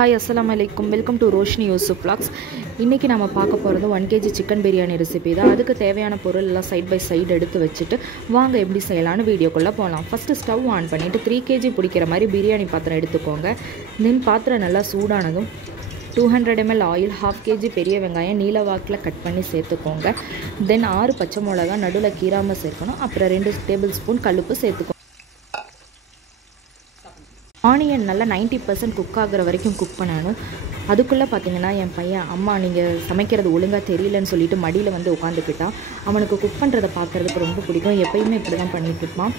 Hi அஸ்ஸலாமு அலைக்கும், welcome to Roshini Yusuf vlogs. இன்றைக்கி நம்ம பார்க்க போகிறது 1 kg சிக்கன் பிரியாணி ரெசிபி தான். அதுக்கு தேவையான பொருள் எல்லாம் சைட் பை சைடு எடுத்து வச்சுட்டு வாங்க எப்படி செய்யலான்னு வீடியோக்குள்ளே போகலாம். ஃபஸ்ட்டு ஸ்டவ் ஆன் பண்ணிவிட்டு 3 kg பிடிக்கிற மாதிரி பிரியாணி பாத்திரம் எடுத்துக்கோங்க. தென் பாத்திரம் நல்லா சூடானதும் 200 ml ஆயில், 1/2 kg பெரிய வெங்காயம் நீல வாக்கில் கட் பண்ணி சேர்த்துக்கோங்க. தென் 6 பச்சை மிளகா நடுவில் கீராமல் சேர்க்கணும். அப்புறம் 2 டேபிள் ஸ்பூன் கல்லுப்பு சேர்த்துக்கோங்க. ஆனியன் நல்லா 90% குக் ஆகிற வரைக்கும் குக் பண்ணணும். அதுக்குள்ளே பார்த்தீங்கன்னா என் பையன், அம்மா நீங்கள் சமைக்கிறது ஒழுங்காக தெரியலன்னு சொல்லிட்டு மடியில் வந்து உட்காந்துக்கிட்டான். அவனுக்கு குக் பண்ணுறதை பார்க்குறதுக்கு ரொம்ப பிடிக்கும். எப்பயுமே இப்படி தான் பண்ணிட்டு இருப்பான்.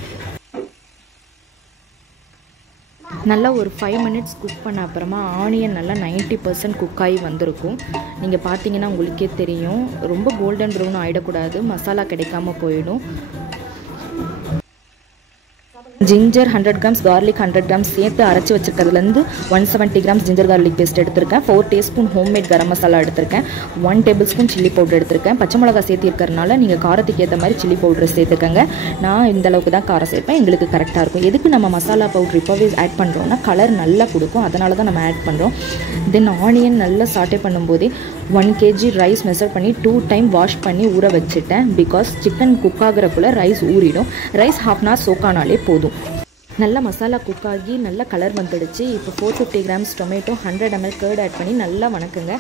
நல்லா ஒரு 5 minutes குக் பண்ண அப்புறமா ஆனியன் நல்லா 90% குக் ஆகி வந்திருக்கும். நீங்கள் பார்த்தீங்கன்னா உங்களுக்கே தெரியும். ரொம்ப கோல்டன் ப்ரௌன் ஆகிடக்கூடாது, மசாலா கிடைக்காம போயிடும். ஜிஞ்சர் 100 grams, garlic 100 grams சேர்த்து அரைச்சி வச்சுருக்கிறதுலேருந்து 170 grams ஜிஞ்சர் garlic பேஸ்ட் எடுத்திருக்கேன். 4 teaspoon ஹோம்மேட் கரம் மசாலா எடுத்திருக்கேன். 1 tablespoon சில்லி பவுடர் எடுத்திருக்கேன். பச்சை மிளகா சேர்த்து இருக்கிறதுனால நீங்கள் காரத்துக்கு ஏற்ற மாதிரி சில்லி பவுடர் சேர்த்துக்கங்க. நான் இந்த அளவுக்கு தான் காரம் சேர்ப்பேன், எங்களுக்கு கரெக்டாக இருக்கும். எதுக்கு நம்ம மசாலா பவுடர் இப்போவே ஆட் பண்ணுறோம்னா கலர் நல்லா கொடுக்கும், அதனால தான் நம்ம ஆட் பண்ணுறோம். தென் ஆனியன் நல்லா சாட்டே பண்ணும்போதே 1 kg ரைஸ் மெஷர் பண்ணி 2 time வாஷ் பண்ணி ஊற வச்சுட்டேன். பிகாஸ் சிக்கன் குக் ஆகிறக்குள்ளே ரைஸ் ஊறிடும். ரைஸ் 1/2 hour soak ஆனாலே போதும். நல்லா மசாலா குக் ஆகி நல்ல கலர் வந்துடுச்சு. இப்போ 450 grams tomato, 100 ml curd add பண்ணி நல்லா வணக்குங்க.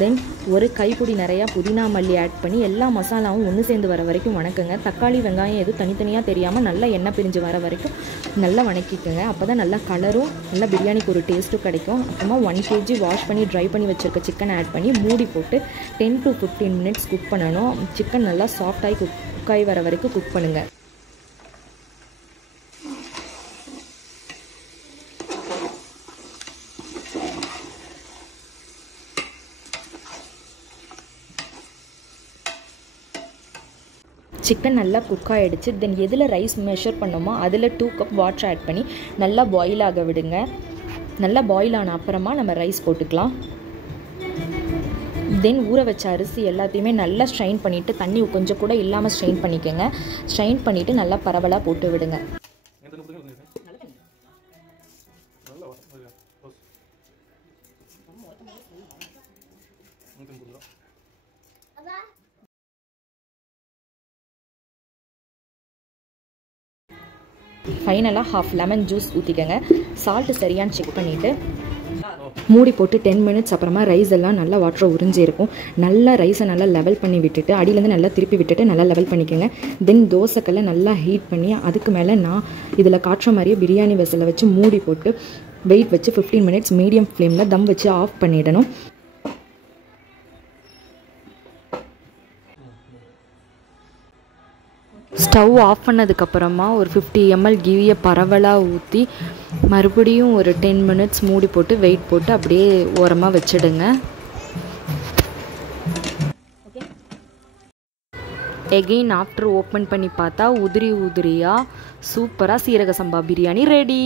தென் ஒரு கைப்பிடி நிறையா புதினா மல்லி ஆட் பண்ணி எல்லா மசாலாவும் ஒன்று சேர்ந்து வர வரைக்கும் வணக்குங்க. தக்காளி வெங்காயம் எதுவும் தனித்தனியாக தெரியாமல் நல்லா எண்ணெய் பிரிஞ்சு வர வரைக்கும் நல்லா வணக்கிக்கோங்க. அப்போ தான் நல்லா கலரும் நல்லா பிரியாணிக்கு ஒரு டேஸ்ட்டும் கிடைக்கும். அப்புறமா 1 kg வாஷ் பண்ணி ட்ரை பண்ணி வச்சுருக்க சிக்கன் ஆட் பண்ணி மூடி போட்டு 10 to 15 minutes குக் பண்ணணும். சிக்கன் நல்லா சாஃப்டாகி குக் ஆகி வர வரைக்கும் குக் பண்ணுங்கள். சிக்கன் நல்லா குக் ஆகிடுச்சு. தென் எதில் ரைஸ் மெஷர் பண்ணோமோ அதில் 2 cup வாட்டர் ஆட் பண்ணி நல்லா பாயில் ஆக விடுங்க. நல்லா பாயில் ஆன அப்புறமா நம்ம ரைஸ் போட்டுக்கலாம். தென் ஊற வச்ச அரிசி எல்லாத்தையுமே நல்லா ஸ்ட்ரெயின் பண்ணிவிட்டு, தண்ணி கொஞ்சம் கூட இல்லாமல் ஸ்ட்ரெயின் பண்ணிக்கோங்க. ஸ்ட்ரெயின் பண்ணிவிட்டு நல்லா பரவலாக போட்டு விடுங்க. ஃபைனலாக 1/2 lemon ஜூஸ் ஊற்றிக்கங்க. சால்ட்டு சரியான்னு செக் பண்ணிவிட்டு மூடி போட்டு 10 minutes அப்புறமா ரைஸ் எல்லாம் நல்லா வாட்டரை உறிஞ்சி இருக்கும். நல்லா ரைஸை நல்லா லெவல் பண்ணி விட்டுட்டு அடியிலேருந்து நல்லா திருப்பி விட்டுட்டு நல்லா லெவல் பண்ணிக்கோங்க. தென் தோசைக்கல்லை நல்லா ஹீட் பண்ணி அதுக்கு மேலே நான் இதில் காட்டுற மாதிரியே பிரியாணி வெசலை வச்சு மூடி போட்டு வெயிட் வச்சு 15 minutes மீடியம் ஃப்ளேமில் தம் வச்சு ஆஃப் பண்ணிடணும். ஸ்டவ் ஆஃப் பண்ணதுக்கப்புறமா ஒரு 50 ml கீயை பரவலாக ஊற்றி மறுபடியும் ஒரு 10 minutes மூடி போட்டு வெயிட் போட்டு அப்படியே ஓரமாக வச்சிடுங்க. எகெயின் ஆஃப்டர் ஓப்பன் பண்ணி பார்த்தா உதிரி உதிரியாக சூப்பராக சீரக சம்பா பிரியாணி ரெடி.